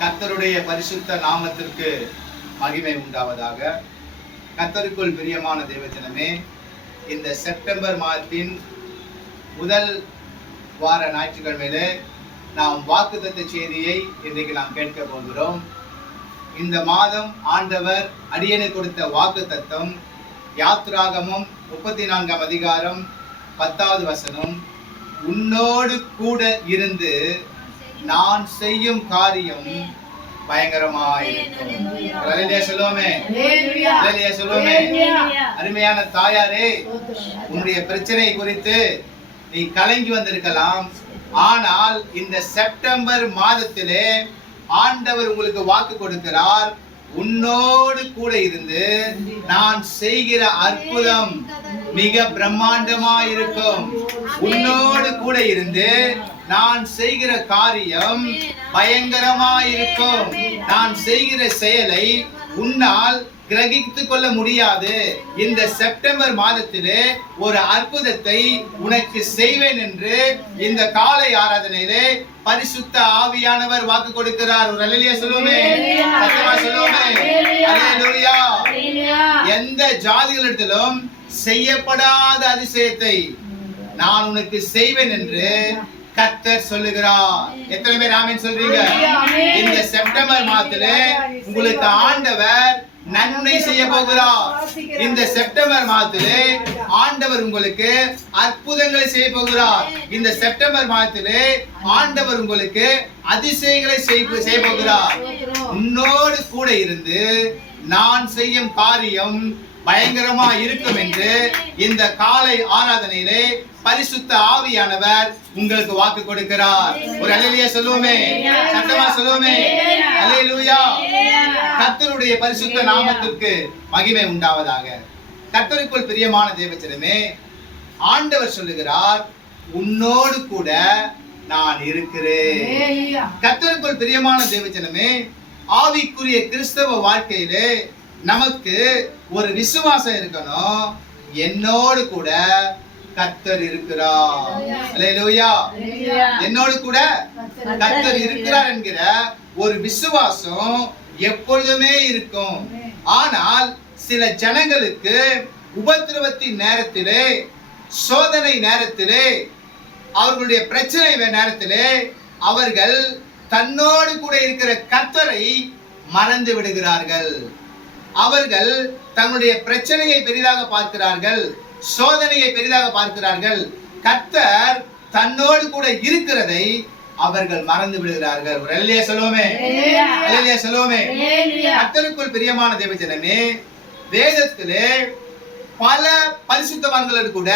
கர்த்தருடைய பரிசுத்த நாமத்திற்கு மகிமை உண்டாவதாக. கர்த்தருக்குள் பிரியமான தேவஜனமே, இந்த செப்டம்பர் மாதத்தின் முதல் வார ஞாயிற்றுக்கிழமையிலே நாம் வாக்குத்தத்த செய்தியை இன்றைக்கு நாம் கேட்க போகிறோம். இந்த மாதம் ஆண்டவர் அடியனை கொடுத்த வாக்குத்தத்தம் யாத்ராகமம் 34 அதிகாரம் 10வது வசனம், உன்னோடு கூட இருந்து நான் செய்யும் காரியம் பயங்கரமாயிருக்கும். அருமையான தாயாரே, உன்னுடைய பிரச்சனை குறித்து நீ கலங்கி வந்திருக்கலாம். ஆனால் இந்த செப்டம்பர் மாதத்திலே ஆண்டவர் உங்களுக்கு வாக்கு கொடுக்கிறார். உன்னோடு கூட இருந்து நான் செய்கிற அற்புதம் மிக பிரம்மாண்டமாயிருக்கும். உன்னோடு கூட இருந்து நான் செய்கிற காரியம் பயங்கரமாயிருக்கும். நான் செய்கிற செயலை உன்னால் கிரகித்துக் கொள்ள முடியாது. இந்த செப்டம்பர் மாதத்திலே ஒரு அற்புதத்தை உனக்கு செய்வேன் என்று இந்த காலை ஆராதனையிலே பரிசுத்த ஆவியானவர் வாக்கு கொடுக்கிறார். ஒரு அல்லேலூயா சொல்லுமே, சத்தமா சொல்லுமே, அல்லேலூயா. எந்த ஜாதிகளிடத்திலும் செய்யப்படாத அதிசயத்தை நான் உனக்கு செய்வேன் என்று கர்த்தர் சொல்லுகிறார். எத்தனை பேர் ஆமென் சொல்றீங்க? இந்த செப்டம்பர் மாதத்திலே உங்களுக்கு ஆண்டவர் நன்மை செய்ய போகிறார். இந்த செப்டம்பர் மாதத்திலே ஆண்டவர் உங்களுக்கு அற்புதங்களை செய்ய போகிறார். இந்த செப்டம்பர் மாதத்திலே ஆண்டவர் உங்களுக்கு அதிசயங்களை செய்ய போகிறார். உன்னோடு கூட இருந்து நான் செய்யும் காரியம் பயங்கரமா இருக்கும் என்று இந்த காலை ஆராதனையிலே பரிசுத்த ஆவியானவர் உங்களுக்கு வாக்கு கொடுக்கிறார். ஒரு அல்லேலூயா சொல்லுவோமே, சத்தமா சொல்லுவோமே, அல்லேலூயா. கர்த்தருடைய பரிசுத்த நாமத்திற்கு மகிமை உண்டாவதாக. கர்த்தருக்குள் பிரியமான தேவஜனமே, ஆண்டவர் சொல்லுகிறார், உன்னோடு கூட நான் இருக்கிறேன். கர்த்தருக்குள் பிரியமான தேவஜனமே, ஆவிக்குரிய கிறிஸ்தவ வாழ்க்கையிலே நமக்கு ஒரு விசுவாசம் இருக்கணும். என்னோடு கூட கர்த்தர் இருக்கிறார். அல்லேலூயா. என்னோடு கூட கர்த்தர் இருக்கிறார் என்கிற ஒரு விசுவாசம் எப்பொழுதுமே இருக்கும். ஆனால் சில ஜனங்களுக்கு உபத்திரவத்தின் நேரத்திலே, சோதனை நேரத்திலே, அவர்களுடைய பிரச்சனை நேரத்திலே அவர்கள் தன்னோடு கூட இருக்கிற கர்த்தரை மறந்து விடுகிறார்கள். அவர்கள் தங்களுடைய பிரச்சனையை பெரிதாக பார்க்கிறார்கள், சோதனையை பெரிதாக பார்க்கிறார்கள். கர்த்தர் தன்னோடு கூட இருக்கிறதை அவர்கள் மறந்து விடுகிறார்கள். ஒரு அல்லேலூயா சொல்லுவோமே, அல்லேலூயா சொல்லுவோமே. கர்த்தருக்குள் பிரியமான தேவஜனமே, வேதத்திலே பல பரிசுத்தவான்களோடு கூட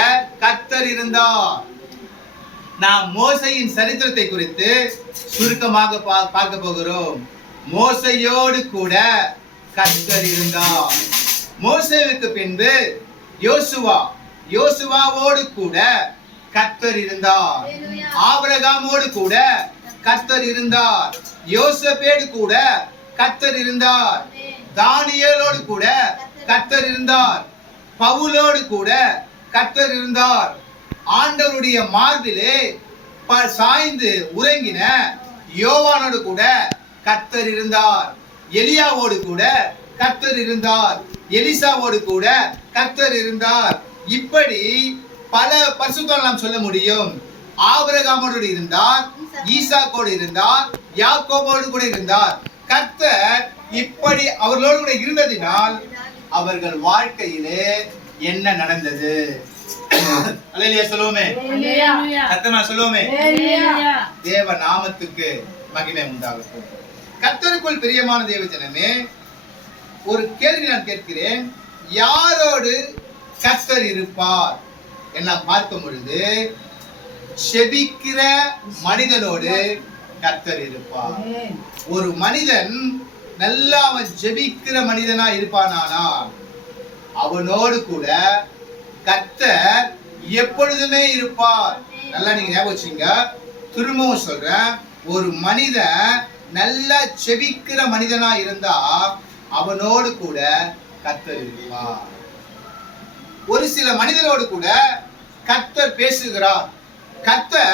கர்த்தர் இருந்தார். நாம் மோசேயின் சரித்திரத்தை குறித்து சுருக்கமாக பார்க்க போகிறோம். மோசேயோடு கூட கர்த்தர் இருந்தார். மோசேவுக்கு பின்பு யோசுவாவோடு கூட கர்த்தர் இருந்தார். ஆபிரகாமோடு கூட கர்த்தர் இருந்தார். யோசேப்போடு கூட கர்த்தர் இருந்தார். தானியேலோடு கூட கர்த்தர் இருந்தார். பவுலோடு கூட கர்த்தர் இருந்தார். ஆண்டவருடைய மார்பிலே சாய்ந்து உறங்கின யோவானோடு கூட கர்த்தர் இருந்தார். எலியாவோடு கூட கர்த்தர் இருந்தார். எலிசாவோடு கூட கர்த்தர் இருந்தார். இப்படி பல பரிசுத்தவான்களை நாம் சொல்ல முடியும். ஆபிரகாமோடு இருந்தார், ஈசாக்கோடு இருந்தார், யாக்கோபோடு கூட இருந்தார். கர்த்தர் இப்படி அவர்களோடு கூட இருந்ததினால் அவர்கள் வாழ்க்கையிலே என்ன நடந்தது? அல்லேலூயா சொல்லுவோமே, சத்தமா சொல்லுவோமே. தேவ நாமத்துக்கு மகிமை உண்டாகட்டும். கர்த்தருக்குள் பிரியமான தேவஜனமே, ஒரு கேள்வி நான் கேட்கிறேன். யாரோடு கர்த்தர் இருப்பார் என்ன பார்க்கும் பொழுது, செபிக்கிற மனிதனோடு கர்த்தர் இருப்பார். ஒரு மனிதன் நல்லா அவன் ஜெபிக்கிற மனிதனா இருப்பானால் அவனோடு கூட கர்த்தர் எப்பொழுதுமே இருப்பார். நல்லா நீங்க ஞாபகம் வச்சுங்க. திரும்பவும் சொல்றேன், ஒரு மனிதன் நல்லா செபிக்கிற மனிதனா இருந்தா அவனோடு கூட கர்த்தர் இருப்பார். ஒரு சில மனிதனோடு கூட கர்த்தர் பேசுகிறார். கர்த்தர்